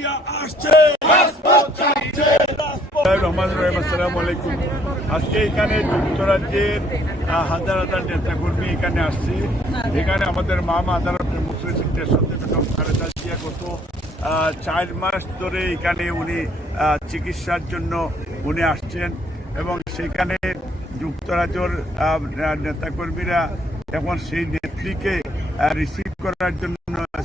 জিয়া আসছে। আসসালামু আলাইকুম। আজকে এখানে যুক্তরাজ্যের হাজার হাজার নেতাকর্মী এখানে আসছে। এখানে আমাদের মামা আদালতের মুখলিসের সাথে বেগম খালেদা জিয়া গত 4 মাস ধরে এখানে উনি চিকিৎসার জন্য উনি আসছেন এবং সেখানে যুক্তরাজ্যের নেতাকর্মীরা এখন সেই নেত্রীকে রিসিভ করার জন্য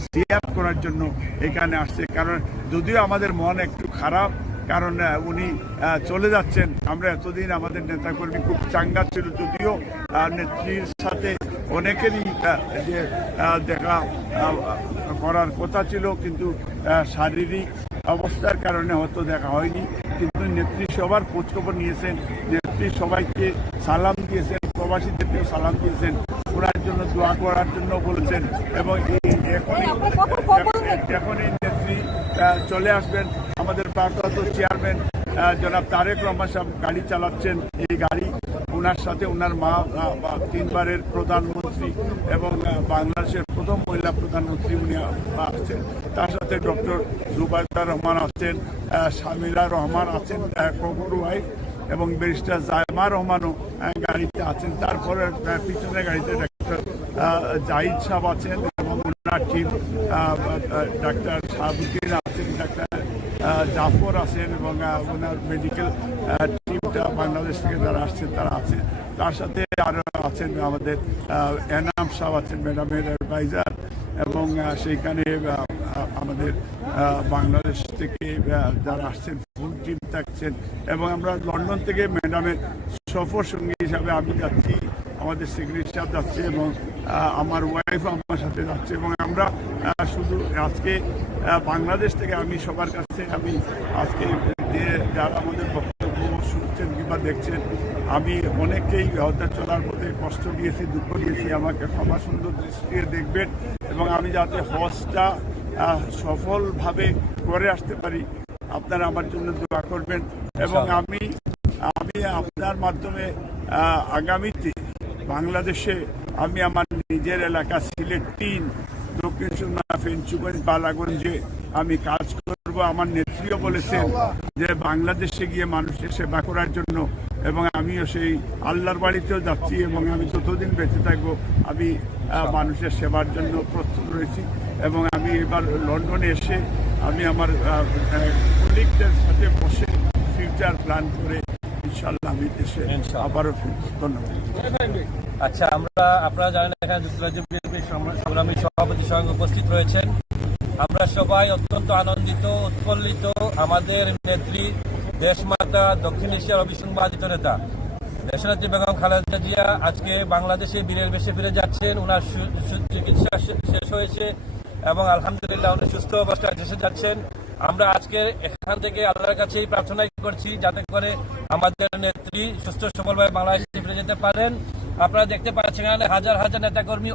সিয়ার করার জন্য এখানে আসছে। কারণ যদিও আমাদের মন একটু খারাপ, কারণ উনি চলে যাচ্ছেন। আমরা এতদিন আমাদের নেতাকর্মী খুব চাঙ্গা ছিল, যদিও নেত্রীর সাথে অনেকেরই যে দেখা করার কথা ছিল, কিন্তু শারীরিক অবস্থার কারণে হয়তো দেখা হয়নি। কিন্তু নেত্রী সবার খোঁজখবর নিয়েছেন, নেত্রী সবাইকে সালাম দিয়েছেন, প্রবাসীদেরকেও সালাম দিয়েছেন, ওনার জন্য দোয়া করার জন্য বলেছেন। এবং এখনই নেত্রী চলে আসবেন। আমাদের ভারপ্রাপ্ত চেয়ারম্যান জনাব তারেক রহমান সাহেব গাড়ি চালাচ্ছেন। এই গাড়ি ওনার সাথে ওনার মা 3 বারের প্রধানমন্ত্রী এবং বাংলাদেশের প্রথম মহিলা প্রধানমন্ত্রী উনি আসছেন। তার সাথে ডক্টর জুবাইদা রহমান আছেন, শামিলা রহমান আছেন কবর ওয়াইফ, এবং ব্যারিস্টার জায়মা রহমানও গাড়িতে আছেন। তারপরে পিছনের গাড়িতে ডাক্তার জাহিদ সাহেব আছেন এবং ওনার টিম, ডাক্তার শাহাবুদ্দিন আছেন, ডাক্তার জাফর আছেন এবং ওনার মেডিকেল টিমটা বাংলাদেশ থেকে যারা আসছেন তারা আছে। তার সাথে আরও আছেন আমাদের এনাম সাহেব আছেন, ম্যাডামের অ্যাডভাইজার, এবং সেইখানে আমাদের বাংলাদেশ থেকে যারা আসছেন ফুল টিম থাকছেন। এবং আমরা লন্ডন থেকে ম্যাডামের সফর সঙ্গী হিসাবে আমি যাচ্ছি, আমাদের সেক্রেটারি সাহেব যাচ্ছে এবং আমার ওয়াইফ আমার সাথে যাচ্ছে। এবং আমরা শুধু আজকে বাংলাদেশ থেকে আমি সবার কাছে আমি আজকে যারা আমাদের বক্তব্য শুনছেন কিংবা দেখছেন, আমি অনেকেই হয়তো চলার পথে কষ্ট দিয়েছি, দুঃখ দিয়েছি, আমাকে ক্ষমা সুন্দর দৃষ্টিতে দেখবেন এবং আমি যাতে হজটা সফলভাবে করে আসতে পারি আপনারা আমার জন্য দোয়া করবেন। এবং আমি আপনার মাধ্যমে আগামীতে বাংলাদেশে আমি আমার নিজের এলাকা সিলেট 3 দক্ষিণ সুরমা, ফেঞ্চুগঞ্জ, বালাগঞ্জে আমি কাজ করব। আমার নেত্রীও বলেছেন যে বাংলাদেশে গিয়ে মানুষের সেবা করার জন্য, এবং আমিও সেই আল্লাহর বাড়িতেও যাচ্ছি এবং আমি যতদিন বেঁচে থাকবো আমি মানুষের সেবার জন্য প্রস্তুত রয়েছি। এবং আমি এবার লন্ডনে এসে আমি আমার কলিগদের সাথে বসে ফিউচার প্ল্যান করে ইনশাআল্লাহ আমি দেশে আবারও ফিরব। ধন্যবাদ। আচ্ছা, আপনারা জানেন এখানে যুক্তরাজ্য বিএনপির সংগ্রামী সভাপতির সঙ্গে উপস্থিত রয়েছেন। আমরা সবাই অত্যন্ত আনন্দিত, উৎফুল্লিত। আমাদের নেত্রী, দেশমাতা, দক্ষিণ এশিয়ার অবিসংবাদিত নেতা দেশনেত্রী বেগম খালেদা জিয়া আজকে বাংলাদেশে বীরের বেশে ফিরে যাচ্ছেন। ওনার চিকিৎসা শেষ হয়েছে এবং আলহামদুলিল্লাহ উনি সুস্থ অবস্থায় দেশে যাচ্ছেন। আমরা আজকে এখান থেকে আল্লাহর কাছেই প্রার্থনা করছি যাতে করে আমাদের নেত্রী সুস্থ সবলভাবে বাংলাদেশে ফিরে যেতে পারেন। আপনারা দেখতে পাচ্ছেন এখানে হাজার হাজার নেতাকর্মী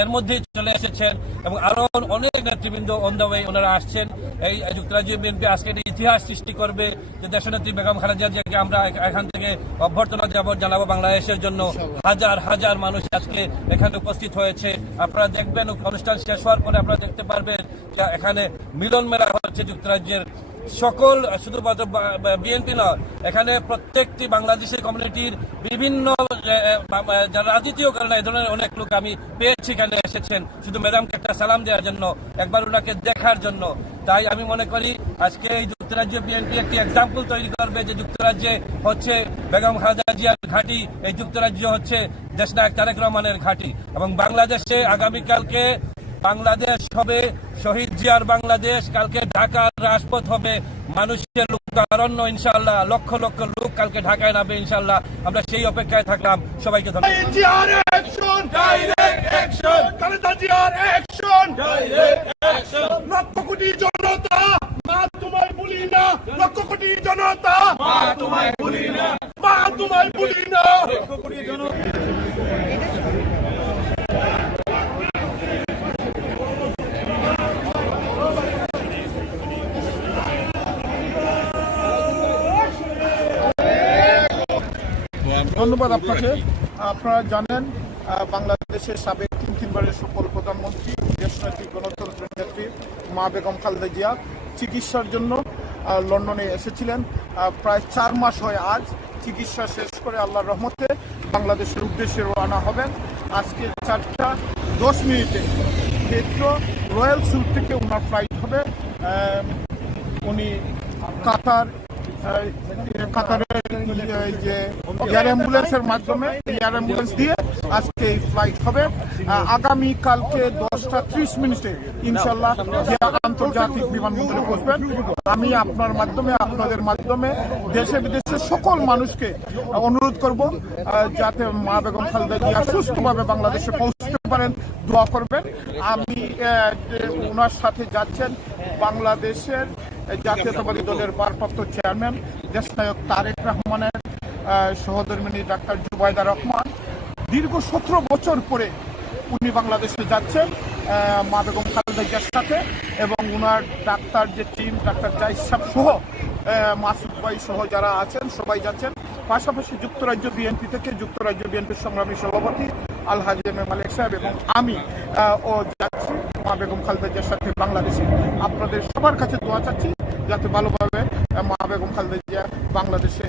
এর মধ্যেই চলে এসেছেন এবং আরো অনেক নেতৃবৃন্দ অন দ্য ওয়ে ওনারা আসছেন। এই যুক্তরাজ্য বিএনপি আজকে ইতিহাস সৃষ্টি করবে যে দেশনেত্রী বেগম খালেদা জিয়াকে আমরা এখান থেকে অভ্যর্থনা জানাবো বাংলাদেশের জন্য। হাজার হাজার মানুষ আজকে এখানে উপস্থিত হয়েছে। আপনারা দেখবেন অনুষ্ঠান শেষ হওয়ার পরে আপনারা দেখতে পারবেন এখানে মিলন মেলা হচ্ছে যুক্তরাজ্যের সকল, শুধুমাত্র বিএনপি নয়, এখানে প্রত্যেকটি বাংলাদেশের কমিউনিটির বিভিন্ন যারা রাজনীতিও করেন এই ধরনের অনেক লোক আমি পেয়েছি এখানে এসেছেন শুধু ম্যাডামকে একটা সালাম দেওয়ার জন্য, একবার ওনাকে দেখার জন্য। তাই আমি মনে করি আজকে এই যুক্তরাজ্য বিএনপি একটি এক্সাম্পল তৈরি করবে যে যুক্তরাজ্যে হচ্ছে বেগম খালেদা জিয়ার ঘাঁটি, এই যুক্তরাজ্য হচ্ছে দেশনায়ক তারেক রহমানের ঘাঁটি। এবং বাংলাদেশে আগামীকালকে বাংলাদেশ হবে শহীদ জিয়ার বাংলাদেশ, কালকে ঢাকার রাজপথ হবে মানুষের লোকারণ্য ইনশাআল্লাহ। লক্ষ লক্ষ লোক কালকে ঢাকায় নামবে ইনশাআল্লাহ। আমরা সেই অপেক্ষায় থাকলাম। সবাইকে লক্ষ কোটি জনতা মা তোমায় ভুলি না, লক্ষ কোটি জনতা মা তোমায় ভুলি না, মা তোমায় ভুলি না, লক্ষ কোটি জনতা। ধন্যবাদ আপনাকে। আপনারা জানেন বাংলাদেশের সাবেক 3 বারের সফল প্রধানমন্ত্রী দেশনেত্রী গণতন্ত্রের নেত্রী মা বেগম খালেদা জিয়া চিকিৎসার জন্য লন্ডনে এসেছিলেন। প্রায় 4 মাস হয় আজ। চিকিৎসা শেষ করে আল্লাহর রহমতে বাংলাদেশের উদ্দেশ্যে রওনা হবেন। আজকে 4:10 হেথ্রো রয়্যাল সুইট থেকে ওনার ফ্লাইট হবে। উনি কাতারের যে এয়ার অ্যাম্বুলেন্সের মাধ্যমে এয়ার অ্যাম্বুলেন্স দিয়ে আজকে এই ফ্লাইট হবে। আগামী কালকে 10:30 ইনশাল্লাহ আন্তর্জাতিক বিমানবন্দরে পৌঁছবেন। আমি আপনাদের মাধ্যমে দেশে বিদেশে সকল মানুষকে অনুরোধ করব যাতে মা বেগম খালেদা জিয়া সুস্থভাবে বাংলাদেশে পৌঁছতে পারেন, দোয়া করবেন। আমি ওনার সাথে যাচ্ছেন বাংলাদেশের জাতীয়তাবাদী দলের ভারপ্রাপ্ত চেয়ারম্যান দেশনায়ক তারেক রহমানের সহধর্মিণী ডাক্তার জুবাইদা রহমান। দীর্ঘ 17 বছর পরে উনি বাংলাদেশে যাচ্ছেন মা বেগম খালেদা জিয়ার সাথে, এবং ওনার ডাক্তার যে টিম, ডাক্তার জাহিদ সাহেব সহ মাসুদ ভাই সহ যারা আছেন সবাই যাচ্ছেন। পাশাপাশি যুক্তরাজ্য বিএনপি থেকে যুক্তরাজ্য বিএনপির সংগ্রামী সভাপতি আলহাজি এম এ মালিক সাহেব এবং আমি ও যাচ্ছি মা বেগম খালেদা জিয়ার সাথে বাংলাদেশে। আপনাদের সবার কাছে দোয়া চাচ্ছি যাতে ভালোভাবে মা বেগম খালেদা জিয়া বাংলাদেশে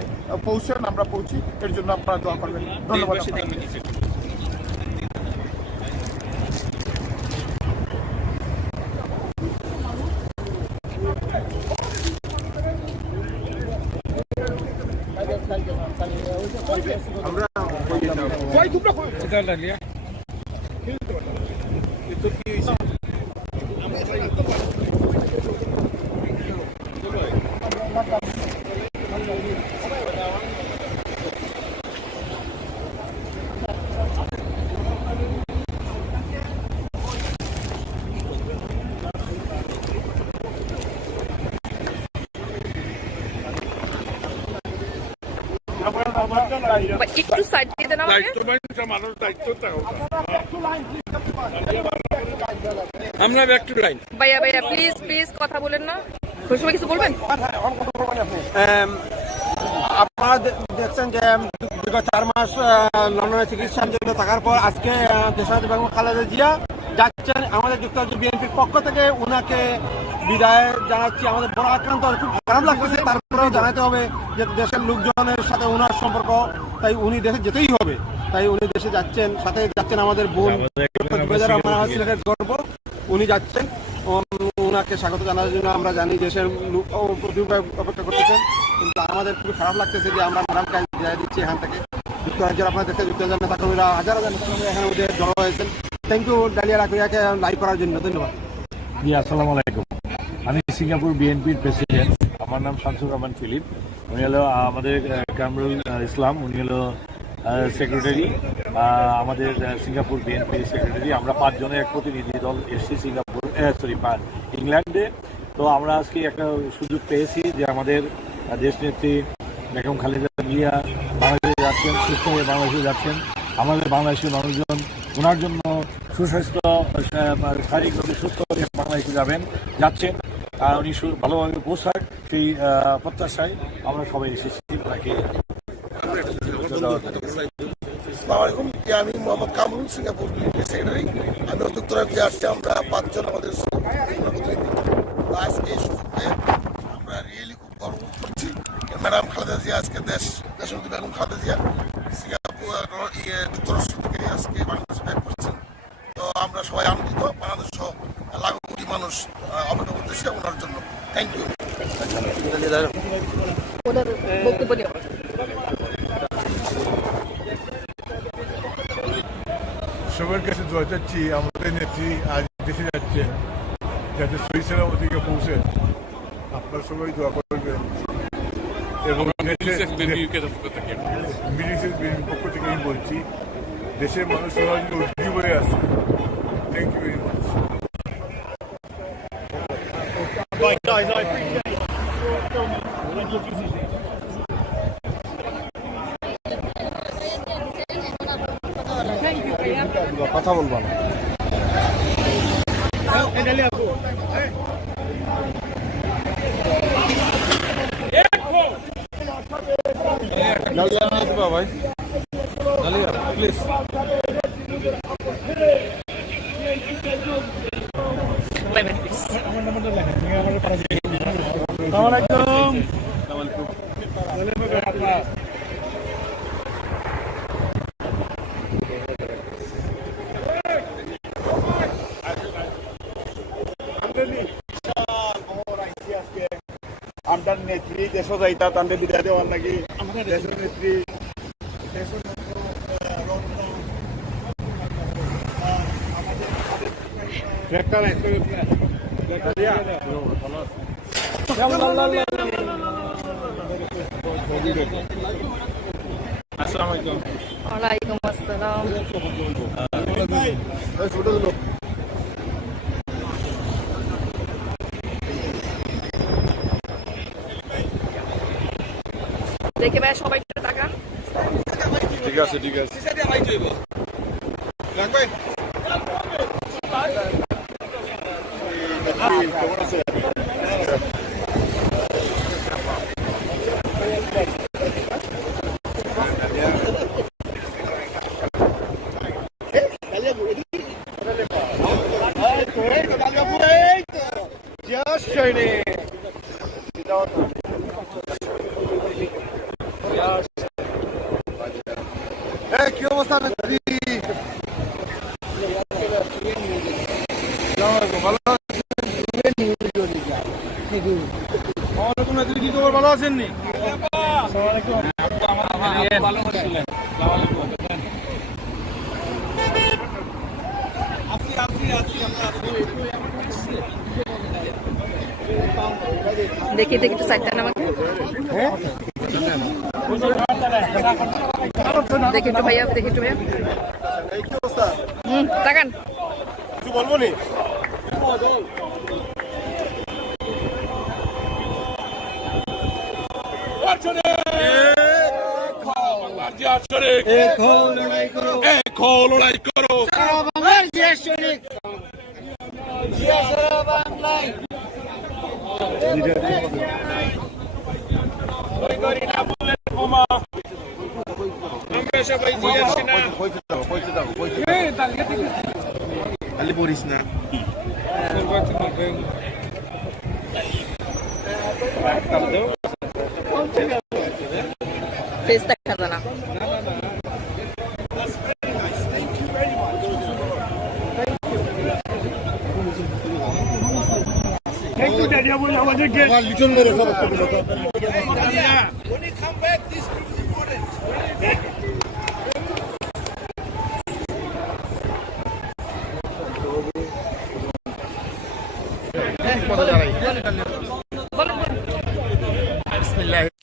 পৌঁছেন, আমরা পৌঁছি, এর জন্য আপনারা দোয়া করবেন। ধন্যবাদ। একটু সাইড দিয়ে দেন আমাকে। আমরা ব্যাক টু লাইন। ভাইয়া প্লিজ কথা বলেন না। সময় কিছু বলবেন? আপনারা দেখছেন যে দীর্ঘ 4 মাস লন্ডনে চিকিৎসার জন্য থাকার পর আজকে দেশনায়ক বেগম খালেদা জিয়া যাচ্ছেন। আমাদের যুক্তরাজ্য বিএনপির পক্ষ থেকে ওনাকে বিদায় জানাচ্ছি। আমাদের বড় আক্রান্ত, খুব খারাপ লাগতেছে, তারপরেও জানাতে হবে যে দেশের লোকজনের সাথে ওনার সম্পর্ক, তাই উনি দেশে যেতেই হবে। তাই উনি দেশে যাচ্ছেন, সাথে যাচ্ছেন আমাদের বোন সিলেটের গর্ব, উনি যাচ্ছেন। ওনাকে স্বাগত জানার জন্য আমরা জানি দেশের অপেক্ষা করতেছেন, কিন্তু আমাদের খুবই খারাপ লাগতেছে যে আমরা ম্যাডামকে বিদায় দিচ্ছি এখান থেকে। যুক্তরাজ্যের আপনার দেখতে যুক্তরাজ্যের নেতাকর্মীরা হাজার নেতাকর্মী এখানে মধ্যে জড়ো হয়েছেন। থ্যাংক ইউ ডালিয়া রাকিয়াকে লাইভ করার জন্য, ধন্যবাদ। জি, আসসালামু আলাইকুম। আমি সিঙ্গাপুর বিএনপির প্রেসিডেন্ট, আমার নাম শামসুর রহমান ফিলিপ। উনি হলো আমাদের কামরুল ইসলাম, উনি হলো সেক্রেটারি, আমাদের সিঙ্গাপুর বিএনপির সেক্রেটারি। আমরা 5 জনের এক প্রতিনিধি দল এসেছি ইংল্যান্ডে। তো আমরা আজকে একটা সুযোগ পেয়েছি যে আমাদের দেশনেত্রী বেগম খালেদা জিয়া বাংলাদেশে যাচ্ছেন, সুস্থ হয়ে বাংলাদেশে যাচ্ছেন। আমাদের বাংলাদেশের মানুষজন ওনার জন্য সুস্বাস্থ্য, শারীরিকভাবে সুস্থ হয়ে বাংলাদেশে যাচ্ছেন। উনি ভালোভাবে পৌঁছাক সেই প্রত্যাশায় আমরা সবাই এসেছি ওনাকে। আসসালামাইকুম, আমি মোহাম্মদ কামরুল, সিঙ্গাপুর সেক্রেটারি। আমি যুক্তরাজ্যে আসছি, আমরা 5 জন আমাদের আজকে এই সুযোগ পেয়ে আমরা রিয়েলি খুব গর্ব করছি। ম্যাডাম খালেদা জিয়া আজকে দেশনেত্রী বেগম খালেদা জিয়া সিঙ্গাপুর যুক্তরাষ্ট্র থেকে আজকে বাংলাদেশে ব্যাক করছেন। তো আমরা সবাই আনন্দিত, বাংলাদেশ সহ লাখো কোটি মানুষ অপেক্ষা করতেছে ওনার জন্য। Thank you. সবার কাছে দোয়া চাচ্ছি আমাদের নেত্রী আজ দেশে যাচ্ছেন, যাতে সহি সালামতিকে পৌঁছে। আপনারা সবাই দোয়া করবেন। এবং বিএনপির পক্ষ থেকে আমি বলছি, দেশের মানুষ সবার জন্য উদ্যোগী হয়ে আছে। Thank you very much. কথা বলবো না। ভাই প্লিজ। আমরা নেত্রী দেশ যাইতা তাদের বিদায় দেওয়ার লাগি দেশের নেত্রী ওয়ালাইকুম আসসালাম। দেখে ভাই সবাই একটু তাকান। ঠিক আছে ঠিক আছে কেমন আছে কি অবস্থা নেত্রী? কি খবর, ভালো আছেন নি? দেখি দেখি একটু সাইড দেন আমাকে। দেখি একটু ভাইয়া, দেখি একটু ভাইয়া। তাকান। কিছু বলবো নি? খালি পড়িস না। ফেস দেখা যায় না। লিটন মেরে বলেন।